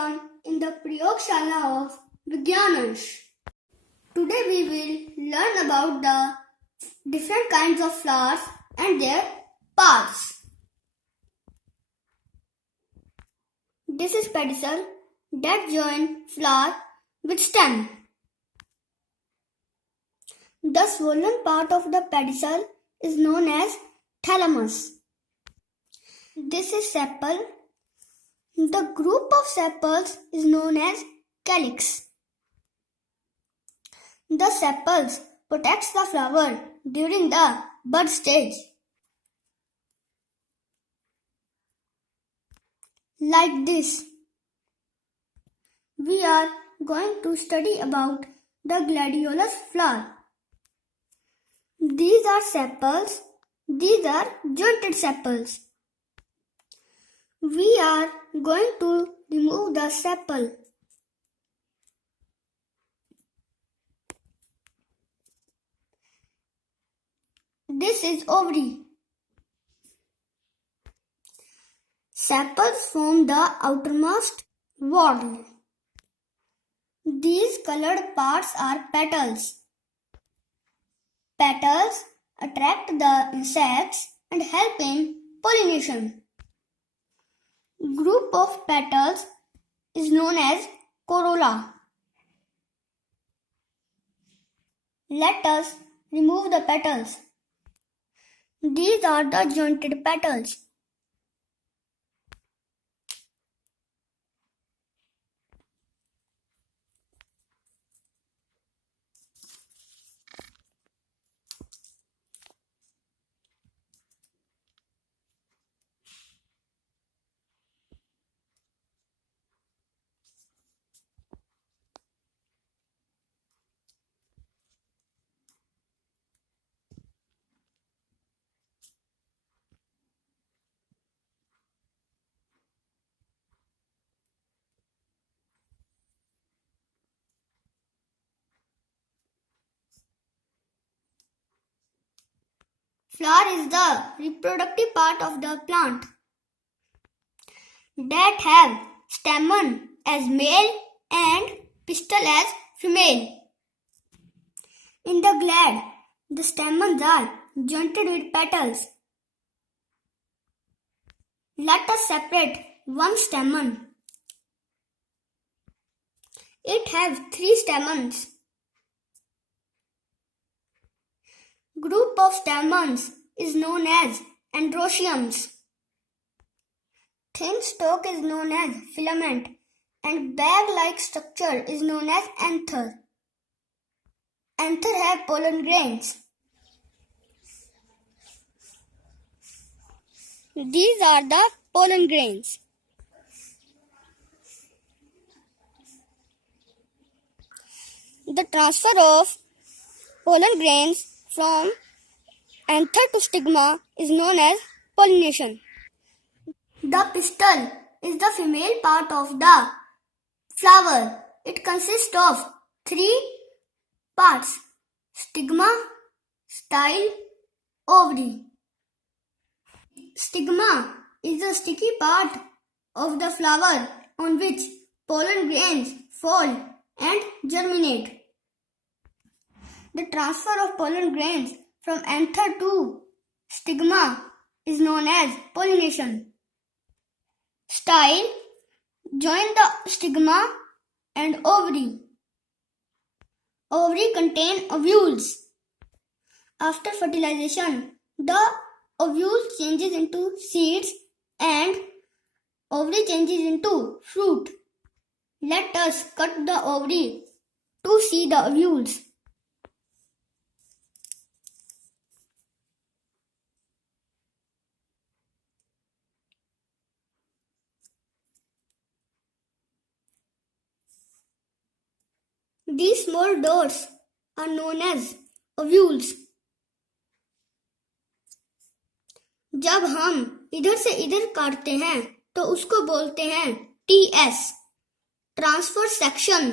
Welcome in the Prayogshala of Vigyanans. Today we will learn about the different kinds of flowers and their parts. This is pedicel that join flower with stem. The swollen part of the pedicel is known as thalamus. This is sepal. The group of sepals is known as calyx. The sepals protects the flower during the bud stage. Like this. We are going to study about the gladiolus flower. These are sepals. These are jointed sepals. We are going to remove the sepal. This is ovary. Sepals form the outermost whorl. These colored parts are petals. Petals attract the insects and help in pollination. Group of petals is known as corrola. Let us remove the petals. These are the jointed petals. Flower is the reproductive part of the plant that have stamen as male and pistil as female. In the glad, the stamens are jointed with petals. Let us separate one stamen. It has 3 stamens. Group of stamens is known as androeciums. Thin stalk is known as filament and bag-like structure is known as anther. Anther have pollen grains. These are the pollen grains. The transfer of pollen grains from anther to stigma is known as pollination. The pistil is the female part of the flower. It consists of 3 parts: stigma, style, ovary. Stigma is the sticky part of the flower on which pollen grains fall and germinate. The transfer of pollen grains from anther to stigma is known as pollination. Style join the stigma and ovary. Ovary contain ovules. After fertilization, the ovule changes into seeds and ovary changes into fruit. Let us cut the ovary to see the ovules. These small dots are known as ovules. जब हम इधर से इधर काटते हैं तो उसको बोलते हैं TS, ट्रांसफर सेक्शन।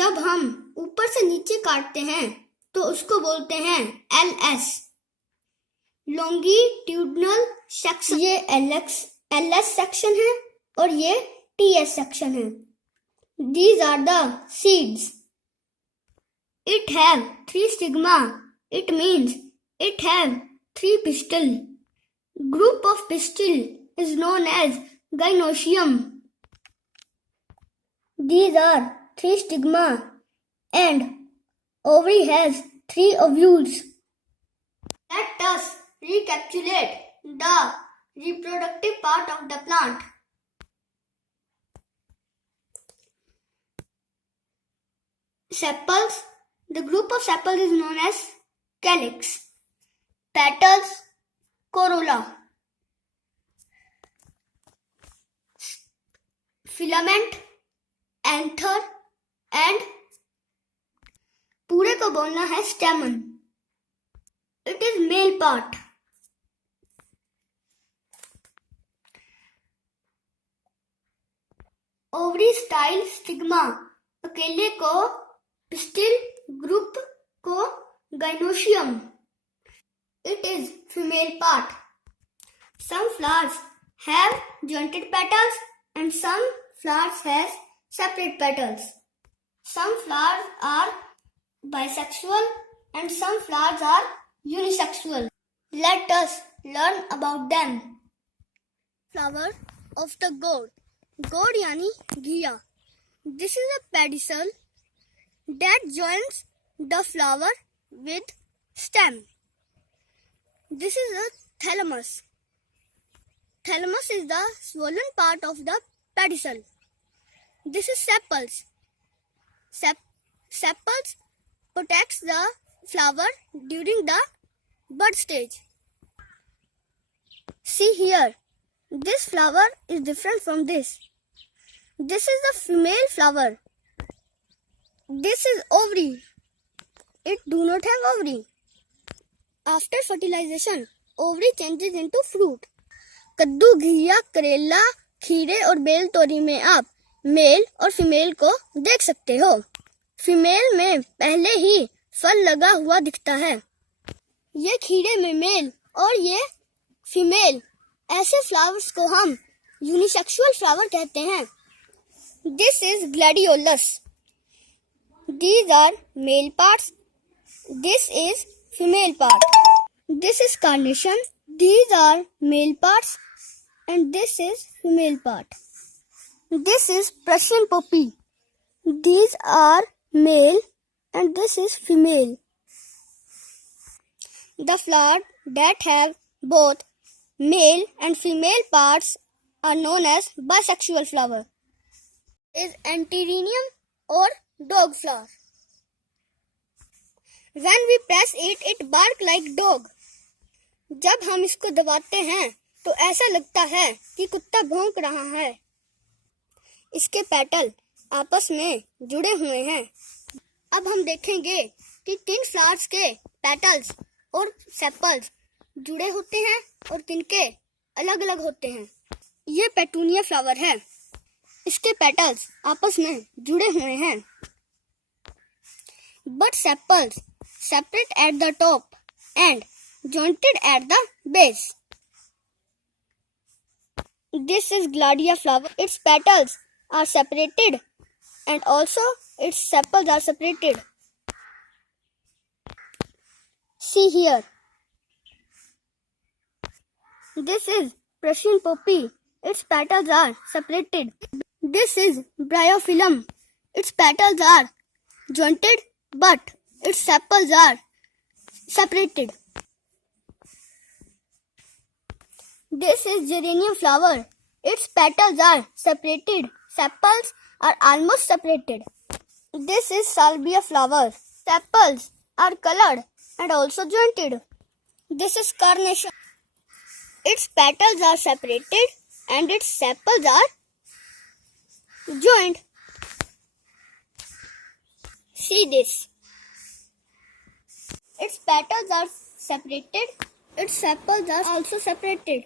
जब हम ऊपर से नीचे काटते हैं तो उसको बोलते हैं LS, लॉन्गिट्यूडनल सेक्शन। ये LS सेक्शन है और ये TS section है. These are the seeds. It have 3 stigma. It means it have 3 pistil. Group of pistil is known as gynoecium. These are 3 stigma and ovary has 3 ovules. Let us recapitulate the reproductive part of the plant. Sepals. The group of sepals is known as calyx. Petals, corrola. Filament, anther and पूरे को बोलना है stamen. It is male part. Ovary style stigma. अकेले को pistil, group को gynoecium. It is female part. Some flowers have jointed petals and some flowers has separate petals. Some flowers are bisexual and some flowers are unisexual. Let us learn about them. Flower of the gourd. Gourd यानी घिया. This is a pedicel that joins the flower with stem. This is a thalamus. Thalamus is the swollen part of the pedicel. This is sepals. Sepals protects the flower during the bud stage. See here, this flower is different from this. This is the female flower. This is ovary. It do not have ovary. After fertilization, ovary changes into fruit. कद्दू, घिया, करेला, खीरे और bell तोरी में आप mail और female को देख सकते हो. फीमेल में पहले ही फल लगा हुआ दिखता है. ये खीरे में मेल और ये फीमेल. ऐसे फ्लावर्स को हम यूनिसेक्सुअल फ्लावर कहते हैं. This is gladiolus. These are male parts. This is female part. This is carnation. These are male parts and this is female part. This is Prussian poppy. These are male and this is female. The flowers that have both male and female parts are known as bisexual flower. Is antirrhinum or dog flower. When we press it, it bark like dog. जब हम इसको दबाते हैं तो ऐसा लगता है कि कुत्ता भौंक रहा है. इसके पेटल आपस में जुड़े हुए हैं. अब हम देखेंगे कि किन फ्लावर्स के पेटल्स और सेपल्स जुड़े होते हैं और किनके अलग अलग होते हैं. ये पेटूनिया फ्लावर है. इसके पेटल्स आपस में जुड़े हुए हैं. But sepals separate at the top and jointed at the base. This is Gladia flower. Its petals are separated and also its sepals are separated. See here. This is Prussian poppy. Its petals are separated. This is Bryophyllum. Its petals are jointed but its sepals are separated. This is geranium flower. Its petals are separated. Sepals are almost separated. This is salvia flower. Sepals are colored and also jointed. This is carnation. Its petals are separated and its sepals are joined. See this. Its petals are separated. Its sepals are also separated.